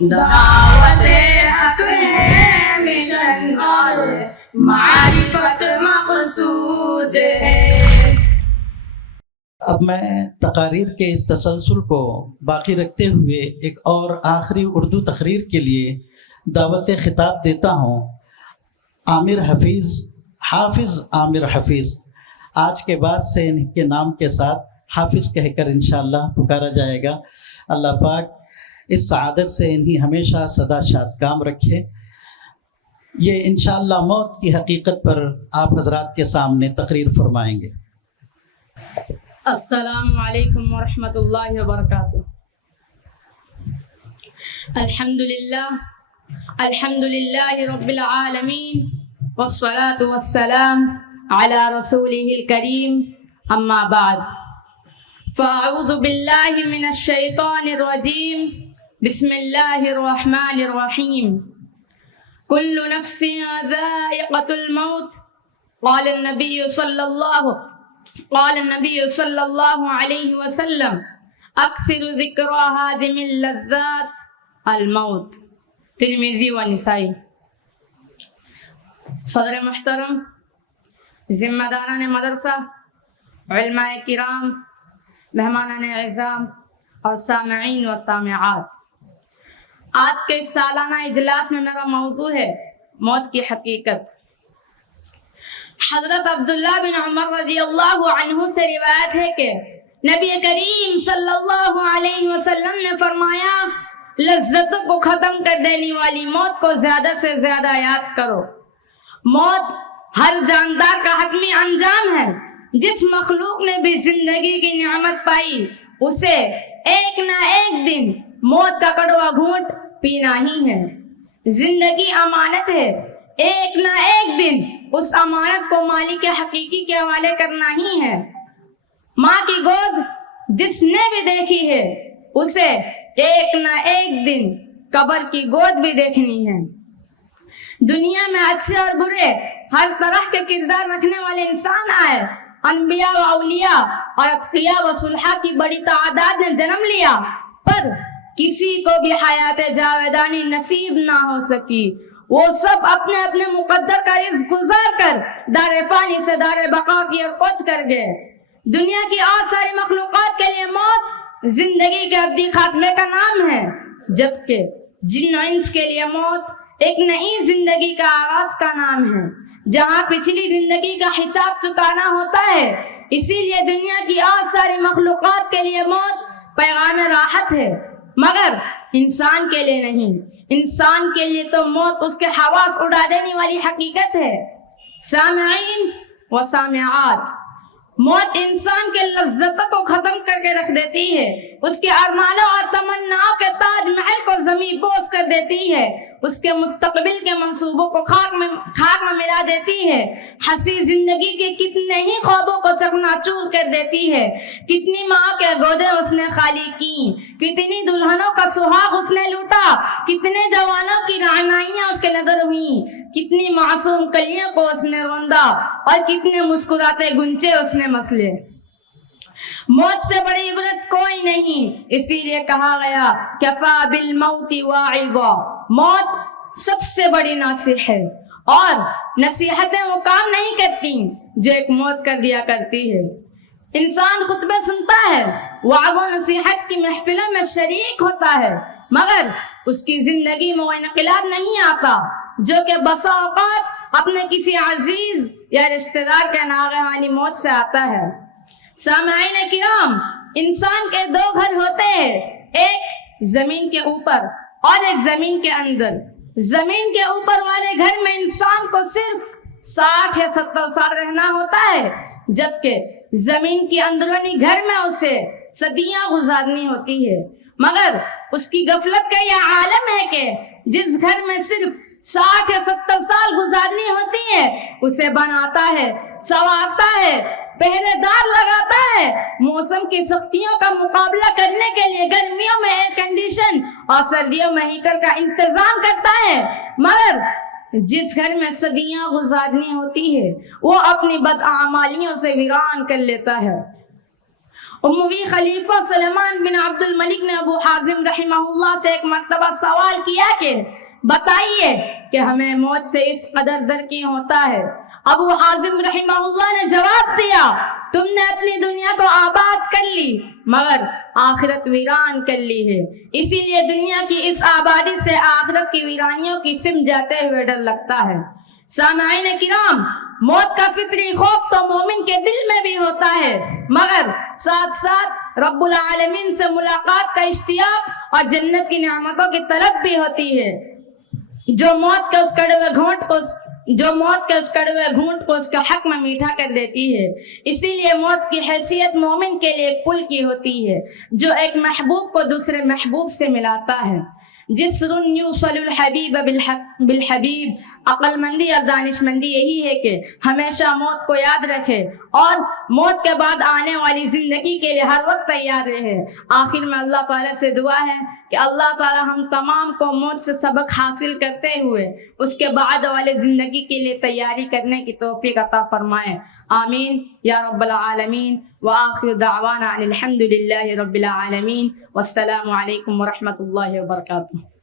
دعوت حق ہے مشن اور معرفت مقصود ہے۔ اب میں تقاریر کے اس تسلسل کو باقی رکھتے ہوئے ایک اور آخری اردو تقریر کے لیے دعوت خطاب دیتا ہوں عامر حفیظ، حافظ عامر حفیظ۔ آج کے بعد سے ان کے نام کے ساتھ حافظ کہہ کر انشاءاللہ پکارا جائے گا۔ اللہ پاک اس سعادت سے انہیں ہمیشہ سدا شاد کام رکھے۔ یہ انشاءاللہ موت کی حقیقت پر آپ حضرات کے سامنے تقریر فرمائیں گے۔ السلام علیکم ورحمۃ اللہ وبرکاتہ۔ الحمد للہ رب العالمین والصلاة والسلام علی رسولہ الکریم، اما بعد فاعوذ باللہ من الشیطان الرجیم، بسم اللہ الرحمن الرحیم۔ کل نفس ذائقۃ الموت، قال النبی صلی اللہ علیہ وسلم اکثر ذکر ہادم اللذات الموت، ترمذی و نسائی۔ صدر محترم، ذمہ داران مدرسہ، علماء کرام، مہمانان اعزام اور سامعین و سامعات، آج کے سالانہ اجلاس میں میرا موضوع ہے موت کی حقیقت۔ حضرت عبداللہ بن عمر رضی اللہ عنہ سے روایت ہے کہ نبی کریم صلی اللہ علیہ وسلم نے فرمایا، لذتوں کو ختم کر دینے والی موت کو زیادہ سے زیادہ یاد کرو۔ موت ہر جاندار کا حتمی انجام ہے۔ جس مخلوق نے بھی زندگی کی نعمت پائی، اسے ایک نہ ایک دن موت کا کڑوا گھونٹ پینا ہی ہے۔ زندگی امانت ہے، ایک نہ ایک دن اس امانت کو مالک حقیقی کے حوالے کرنا ہی ہے۔ ماں کی گود جس نے بھی دیکھی ہے، اسے ایک نہ ایک دن قبر کی گود بھی دیکھنی ہے۔ دنیا میں اچھے اور برے ہر طرح کے کردار رکھنے والے انسان آئے۔ انبیاء و اولیاء اور اتقیاء و صلحاء کی بڑی تعداد نے جنم لیا، پر کسی کو بھی حیات جاودانی نصیب نہ ہو سکی۔ وہ سب اپنے اپنے مقدر کا رزق گزار کر دار فانی سے دار بقا کی اور کوچ کر گئے۔ دنیا کی اور ساری مخلوقات کے لیے موت زندگی کے ابدی خاتمے کا نام ہے، جبکہ جن و انس کے لیے موت ایک نئی زندگی کا آغاز کا نام ہے، جہاں پچھلی زندگی کا حساب چکانا ہوتا ہے۔ اسی لیے دنیا کی اور ساری مخلوقات کے لیے موت پیغام راحت ہے، مگر انسان کے لیے نہیں۔ انسان کے لیے تو موت اس کے حواس اڑا دینے والی حقیقت ہے۔ سامعین و سامعات، موت انسان کے لذتوں کو ختم کر کے رکھ دیتی ہے، اس کے ارمانوں اور تمناؤں کے تاج محل کو زمین بوس کر دیتی ہے، اس کے مستقبل کے منصوبوں کو خاک میں ملا دیتی ہے، ہنسی زندگی کے کتنے ہی خوابوں کو چکناچور کر دیتی ہے۔ کتنی ماں کے گودیں اس نے خالی کی، کتنی دلہنوں کا سہاگ اس نے لوٹا، کتنے جوانوں کی رعنائیاں اس کے نظر ہوئیں، کتنی معصوم کلیوں کو اس نے روندا اور کتنے مسکراتے گنچے اس نے مسلے۔ موت سے بڑی عبرت کوئی نہیں، اسی لیے کہا گیا کفا بالموت واعظا، موت سب سے بڑی ناصح ہے، اور نصیحتیں وہ کام نہیں کرتی جو ایک موت کر دیا کرتی ہے۔ انسان خطبے سنتا ہے، وعظ و نصیحت کی محفلوں میں شریک ہوتا ہے، مگر اس کی زندگی میں وہ انقلاب نہیں آتا جو کہ بسا اوقات اپنے کسی عزیز یا رشتہ دار کے ناگہانی موت سے آتا ہے۔ سامعین کرام، انسان کے دو گھر ہوتے ہیں، ایک زمین کے اوپر اور ایک زمین کے اندر۔ زمین کے اوپر والے گھر میں انسان کو صرف 60 یا 70 سال رہنا ہوتا ہے، جبکہ زمین کی اندرونی گھر میں اسے صدیاں گزارنی ہوتی ہے۔ مگر اس کی غفلت کا یہ عالم ہے کہ جس گھر میں صرف 60 یا 70 سال گزارنی ہوتی ہے، اسے بناتا ہے، سنوارتا ہے، پہرے دار لگاتا ہے، موسم کی سختیوں کا مقابلہ کرنے کے لیے گرمیوں میں ایئر کنڈیشن اور سردیوں میں ہیٹر کا انتظام کرتا ہے، مگر جس گھر میں صدیاں گزارنی ہوتی ہے وہ اپنی بدعمالیوں سے ویران کر لیتا ہے۔ اموی خلیفہ سلیمان بن عبد الملک نے ابو حازم رحمہ اللہ سے ایک مرتبہ سوال کیا کہ بتائیے کہ ہمیں موت سے اس قدر ڈر کیوں ہوتا ہے؟ ابو حازم رحمہ اللہ نے جواب دیا، تم نے اپنی دنیا تو آباد کر لی مگر آخرت ویران کر لی ہے، اسی لیے دنیا کی اس آبادی سے آخرت کی ویرانیوں کی سمت جاتے ہوئے ڈر لگتا ہے۔ سامعین کرام، موت کا فطری خوف تو مومن کے دل میں بھی ہوتا ہے، مگر ساتھ ساتھ رب العالمین سے ملاقات کا اشتیاق اور جنت کی نعمتوں کی طلب بھی ہوتی ہے، جو موت کے اس کڑوے گھونٹ کو اس کے حق میں میٹھا کر دیتی ہے۔ اسی لیے موت کی حیثیت مومن کے لیے ایک پل کی ہوتی ہے جو ایک محبوب کو دوسرے محبوب سے ملاتا ہے۔ جسر یوصل الحبیب بالحبیب، عقل مندی اور دانش مندی یہی ہے کہ ہمیشہ موت کو یاد رکھے اور موت کے بعد آنے والی زندگی کے لیے ہر وقت تیار رہے۔ آخر میں اللہ تعالیٰ سے دعا ہے کہ اللہ تعالیٰ ہم تمام کو موت سے سبق حاصل کرتے ہوئے اس کے بعد والے زندگی کے لیے تیاری کرنے کی توفیق عطا فرمائے، آمین یا رب العالمین۔ وآخر دعوانا الحمد للہ رب العالمین، والسلام علیکم ورحمۃ اللہ وبرکاتہ۔